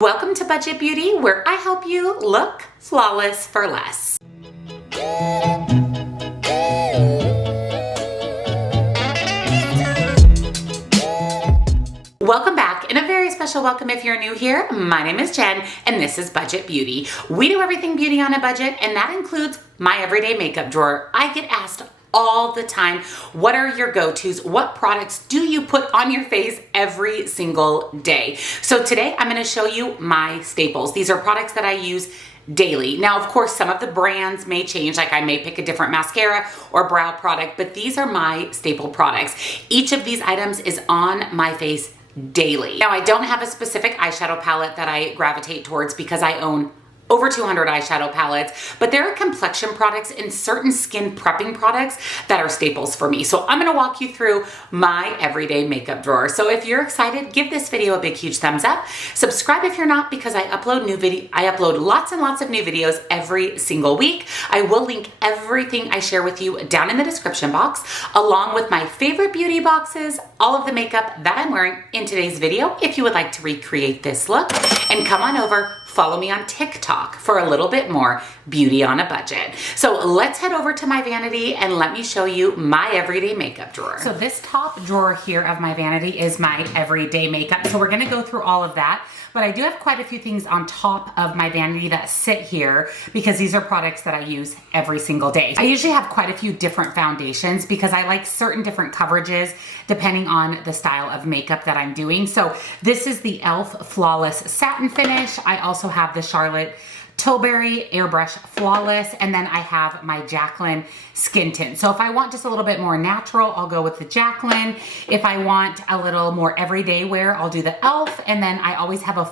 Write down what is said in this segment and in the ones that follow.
Welcome to Budget Beauty, where I help you look flawless for less. Welcome back, and a very special welcome if you're new here. My name is Jen, and this is Budget Beauty. We do everything beauty on a budget, and that includes my everyday makeup drawer. I get asked all the time, what are your go-tos? What products do you put on your face every single day? So today I'm going to show you my staples. These are products that I use daily. Now, of course, some of the brands may change, like I may pick a different mascara or brow product, but these are my staple products. Each of these items is on my face daily. Now, I don't have a specific eyeshadow palette that I gravitate towards because I own over 200 eyeshadow palettes, but there are complexion products and certain skin prepping products that are staples for me. So I'm gonna walk you through my everyday makeup drawer. So if you're excited, give this video a big, huge thumbs up. Subscribe if you're not, because I upload lots and lots of new videos every single week. I will link everything I share with you down in the description box, along with my favorite beauty boxes, all of the makeup that I'm wearing in today's video, if you would like to recreate this look. And come on over, follow me on TikTok for a little bit more beauty on a budget. So let's head over to my vanity and let me show you my everyday makeup drawer. So this top drawer here of my vanity is my everyday makeup. So we're gonna go through all of that, but I do have quite a few things on top of my vanity that sit here because these are products that I use every single day. I usually have quite a few different foundations because I like certain different coverages depending on the style of makeup that I'm doing. So this is the e.l.f. Flawless Satin Finish. I also have the Charlotte Tilbury Airbrush Flawless, and then I have my Jaclyn Skin Tint. So if I want just a little bit more natural, I'll go with the Jaclyn. If I want a little more everyday wear, I'll do the e.l.f. And then I always have a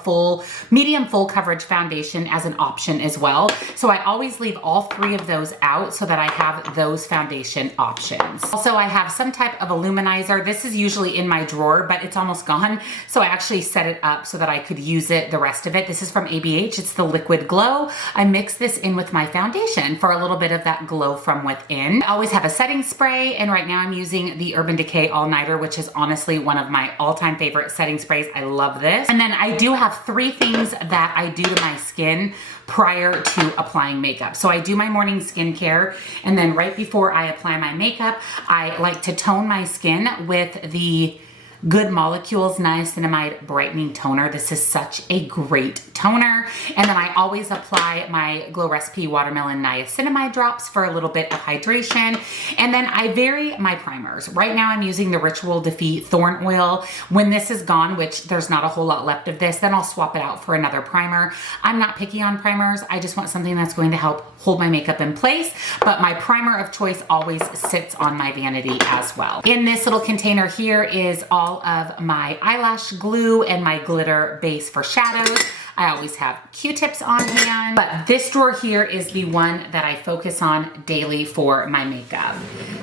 medium full coverage foundation as an option as well. So I always leave all three of those out so that I have those foundation options. Also, I have some type of illuminizer. This is usually in my drawer, but it's almost gone. So I actually set it up so that I could use it the rest of it. This is from ABH. It's the Liquid Glow. I mix this in with my foundation for a little bit of that glow from within. I always have a setting spray, and right now I'm using the Urban Decay All Nighter, which is honestly one of my all-time favorite setting sprays. I love this. And then I do have three things that I do to my skin prior to applying makeup. So I do my morning skincare, and then right before I apply my makeup, I like to tone my skin with the Good Molecules Niacinamide Brightening Toner. This is such a great toner. And then I always apply my Glow Recipe Watermelon Niacinamide drops for a little bit of hydration. And then I vary my primers. Right now I'm using the Ritual Defeat Thorn Oil. When this is gone, which there's not a whole lot left of this, then I'll swap it out for another primer. I'm not picky on primers. I just want something that's going to help hold my makeup in place. But my primer of choice always sits on my vanity as well. In this little container here is all of my eyelash glue and my glitter base for shadows. I always have Q-tips on hand, but this drawer here is the one that I focus on daily for my makeup.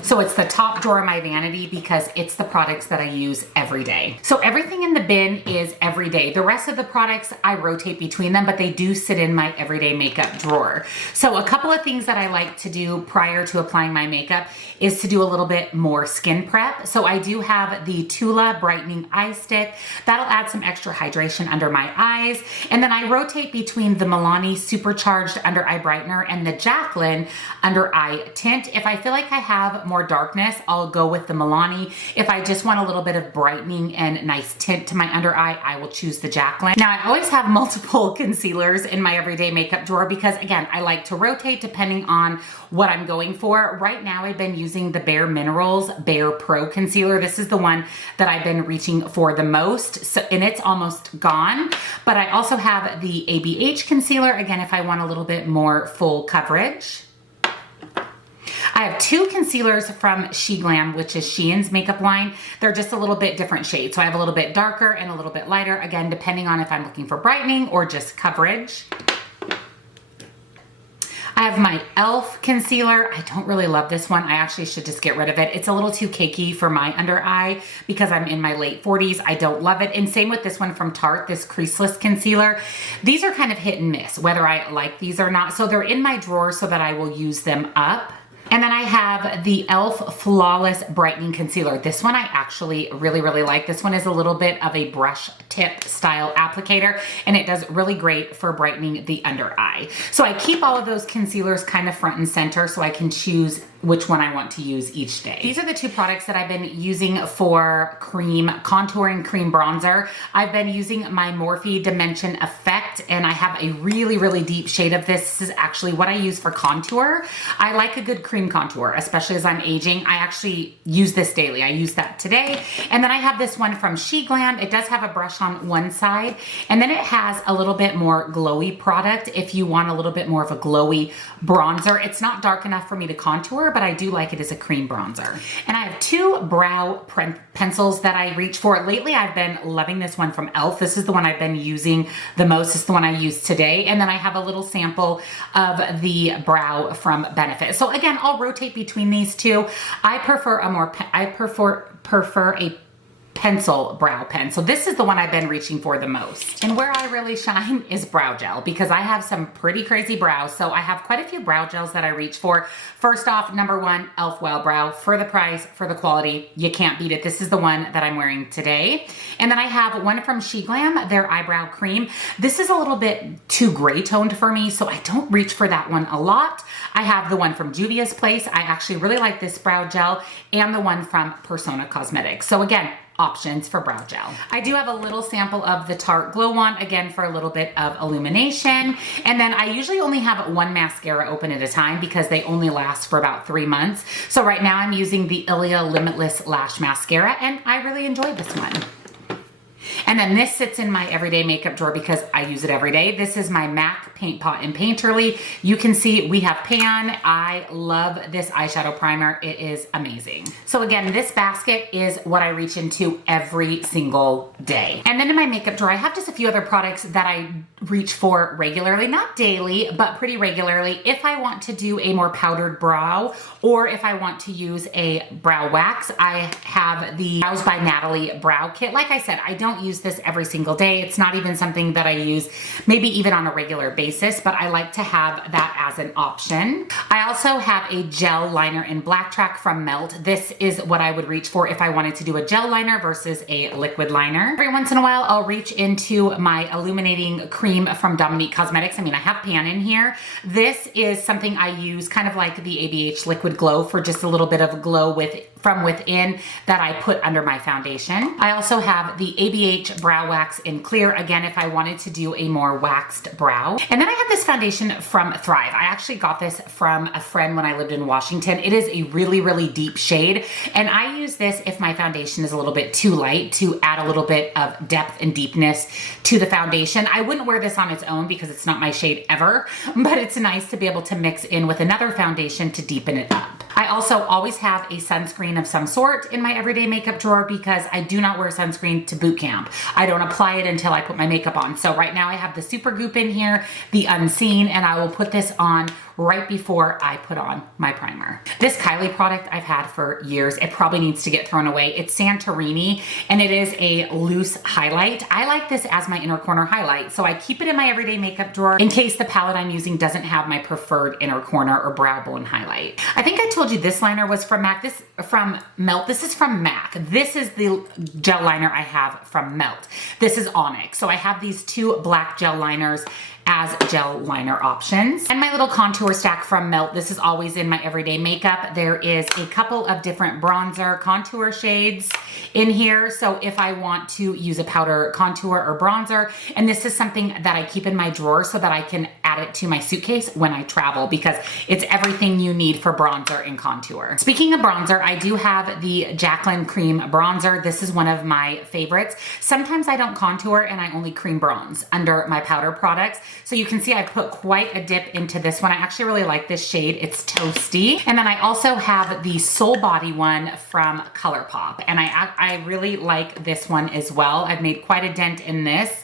So it's the top drawer of my vanity because it's the products that I use every day. So everything in the bin is every day. The rest of the products, I rotate between them, but they do sit in my everyday makeup drawer. So a couple of things that I like to do prior to applying my makeup is to do a little bit more skin prep. So I do have the Tula Brightening Eye Stick. That'll add some extra hydration under my eyes. And then I rotate between the Milani Supercharged Under Eye Brightener and the Jaclyn Under Eye Tint. If I feel like I have more darkness, I'll go with the Milani. If I just want a little bit of brightening and nice tint to my under eye, I will choose the Jaclyn. Now, I always have multiple concealers in my everyday makeup drawer because, again, I like to rotate depending on what I'm going for. Right now, I've been using the Bare Minerals Bare Pro Concealer. This is the one that I've been reaching for the most, and it's almost gone. But I also have the ABH concealer, again, if I want a little bit more full coverage. I have two concealers from SheGlam, which is Shein's makeup line. They're just a little bit different shades. So I have a little bit darker and a little bit lighter, again, depending on if I'm looking for brightening or just coverage. I have my e.l.f. concealer. I don't really love this one. I actually should just get rid of it. It's a little too cakey for my under eye because I'm in my late 40s. I don't love it. And same with this one from Tarte, this creaseless concealer. These are kind of hit and miss, whether I like these or not. So they're in my drawer so that I will use them up. And then I have the e.l.f. Flawless Brightening Concealer. This one I actually really like. This one is a little bit of a brush tip style applicator, and it does really great for brightening the under eye. So I keep all of those concealers kind of front and center so I can choose which one I want to use each day. These are the two products that I've been using for cream contouring, cream bronzer. I've been using my Morphe Dimension Effect, and I have a really deep shade of this. This is actually what I use for contour. I like a good cream contour, especially as I'm aging. I actually use this daily. I use that today. And then I have this one from SheGlam. It does have a brush on one side, and then it has a little bit more glowy product if you want a little bit more of a glowy bronzer. It's not dark enough for me to contour, but I do like it as a cream bronzer. And I have two brow pencils that I reach for. Lately, I've been loving this one from e.l.f. This is the one I've been using the most. It's the one I used today. And then I have a little sample of the brow from Benefit. So again, I'll rotate between these two. I prefer a pencil brow pen. So this is the one I've been reaching for the most. And where I really shine is brow gel, because I have some pretty crazy brows. So I have quite a few brow gels that I reach for. First off, number one, e.l.f. Wow Brow. For the price, for the quality, you can't beat it. This is the one that I'm wearing today. And then I have one from SheGlam, their eyebrow cream. This is a little bit too gray toned for me, so I don't reach for that one a lot. I have the one from Juvia's Place. I actually really like this brow gel, and the one from Persona Cosmetics. So again, options for brow gel. I do have a little sample of the Tarte Glow Wand, again for a little bit of illumination. And then I usually only have one mascara open at a time because they only last for about 3 months. So right now I'm using the Ilia Limitless Lash Mascara, and I really enjoy this one. And then this sits in my everyday makeup drawer because I use it every day. This is my MAC Paint Pot and Painterly. You can see we have Pan. I love this eyeshadow primer. It is amazing. So again, this basket is what I reach into every single day. And then in my makeup drawer, I have just a few other products that I reach for regularly, not daily, but pretty regularly. If I want to do a more powdered brow, or if I want to use a brow wax, I have the Brows by Natalie Brow Kit. Like I said, I don't use this every single day. It's not even something that I use maybe even on a regular basis, but I like to have that as an option. I also have a gel liner in Black Track from Melt. This is what I would reach for if I wanted to do a gel liner versus a liquid liner. Every once in a while, I'll reach into my illuminating cream from Dominique Cosmetics. I mean, I have Pan in here. This is something I use kind of like the ABH Liquid Glow for just a little bit of glow from within that I put under my foundation. I also have the ABH Brow Wax in Clear, again, if I wanted to do a more waxed brow. And then I have this foundation from Thrive. I actually got this from a friend when I lived in Washington. It is a really deep shade, and I use this if my foundation is a little bit too light to add a little bit of depth and deepness to the foundation. I wouldn't wear this on its own because it's not my shade ever, but it's nice to be able to mix in with another foundation to deepen it up. I also always have a sunscreen of some sort in my everyday makeup drawer because I do not wear sunscreen to boot camp. I don't apply it until I put my makeup on. So right now I have the Supergoop in here, the Unseen, and I will put this on right before I put on my primer. This Kylie product I've had for years. It probably needs to get thrown away. It's Santorini, and it is a loose highlight. I like this as my inner corner highlight, so I keep it in my everyday makeup drawer in case the palette I'm using doesn't have my preferred inner corner or brow bone highlight. I think I told you this liner was from MAC. From Melt. This is from MAC. This is the gel liner I have from Melt. This is Onyx. So I have these two black gel liners as gel liner options. And my little contour stack from Melt. This is always in my everyday makeup. There is a couple of different bronzer contour shades in here. So if I want to use a powder contour or bronzer, and this is something that I keep in my drawer so that I can add it to my suitcase when I travel because it's everything you need for bronzer and contour. Speaking of bronzer, I do have the Jaclyn Cream Bronzer. This is one of my favorites. Sometimes I don't contour and I only cream bronze under my powder products. So you can see I put quite a dip into this one. I actually really like this shade. It's toasty. And then I also have the Soul Body one from ColourPop. And I really like this one as well. I've made quite a dent in this.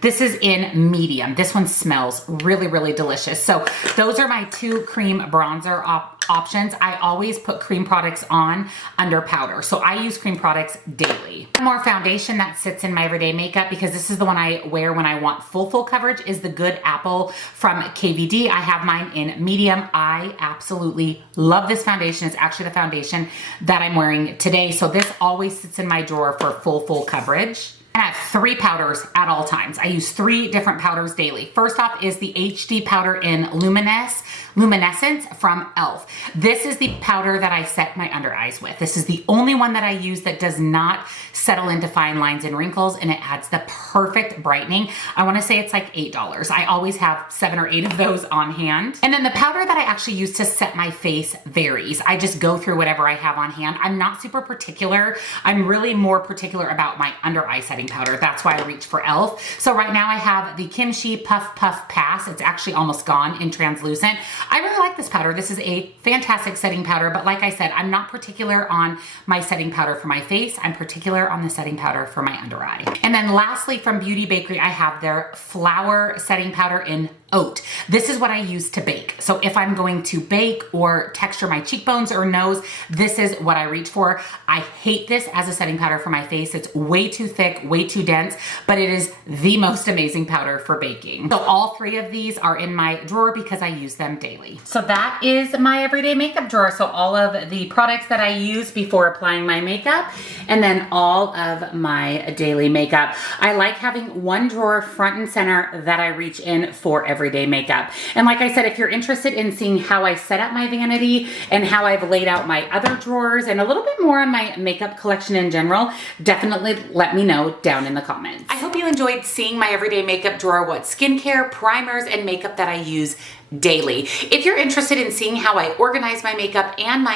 This is in medium. This one smells really, really delicious. So those are my 2 cream bronzer options. I always put cream products on under powder. So I use cream products daily. One more foundation that sits in my everyday makeup, because this is the one I wear when I want full coverage, is the Good Apple from KVD. I have mine in medium. I absolutely love this foundation. It's actually the foundation that I'm wearing today. So this always sits in my drawer for full coverage. And I have 3 powders at all times. I use 3 different powders daily. First off is the HD powder in Luminescence from e.l.f. This is the powder that I set my under eyes with. This is the only one that I use that does not settle into fine lines and wrinkles, and it adds the perfect brightening. I want to say it's like $8. I always have 7 or 8 of those on hand. And then the powder that I actually use to set my face varies. I just go through whatever I have on hand. I'm not super particular. I'm really more particular about my under eye setting powder. That's why I reach for e.l.f. So right now I have the Kimchi Puff Pass. It's actually almost gone in translucent. I really like this powder. This is a fantastic setting powder, but like I said, I'm not particular on my setting powder for my face. I'm particular on the setting powder for my under eye. And then lastly, from Beauty Bakery, I have their Flower Setting Powder in Oat. This is what I use to bake. So if I'm going to bake or texture my cheekbones or nose, this is what I reach for. I hate this as a setting powder for my face. It's way too thick, way too dense, but it is the most amazing powder for baking. So all 3 of these are in my drawer because I use them daily. So that is my everyday makeup drawer. So all of the products that I use before applying my makeup, and then all of my daily makeup. I like having one drawer front and center that I reach in for everyday makeup. And like I said, if you're interested in seeing how I set up my vanity and how I've laid out my other drawers and a little bit more on my makeup collection in general, definitely let me know down in the comments. I hope you enjoyed seeing my everyday makeup drawer, what skincare, primers, and makeup that I use daily. If you're interested in seeing how I organize my makeup and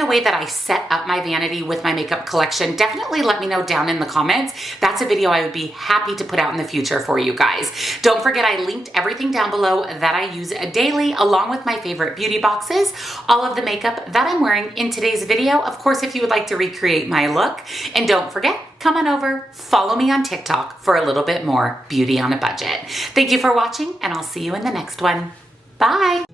the way that I set up my vanity with my makeup collection, definitely let me know down in the comments. That's a video I would be happy to put out in the future for you guys. Don't forget, I linked everything down below that I use daily, along with my favorite beauty boxes, all of the makeup that I'm wearing in today's video. Of course, if you would like to recreate my look, and don't forget, come on over, follow me on TikTok for a little bit more beauty on a budget. Thank you for watching, and I'll see you in the next one. Bye.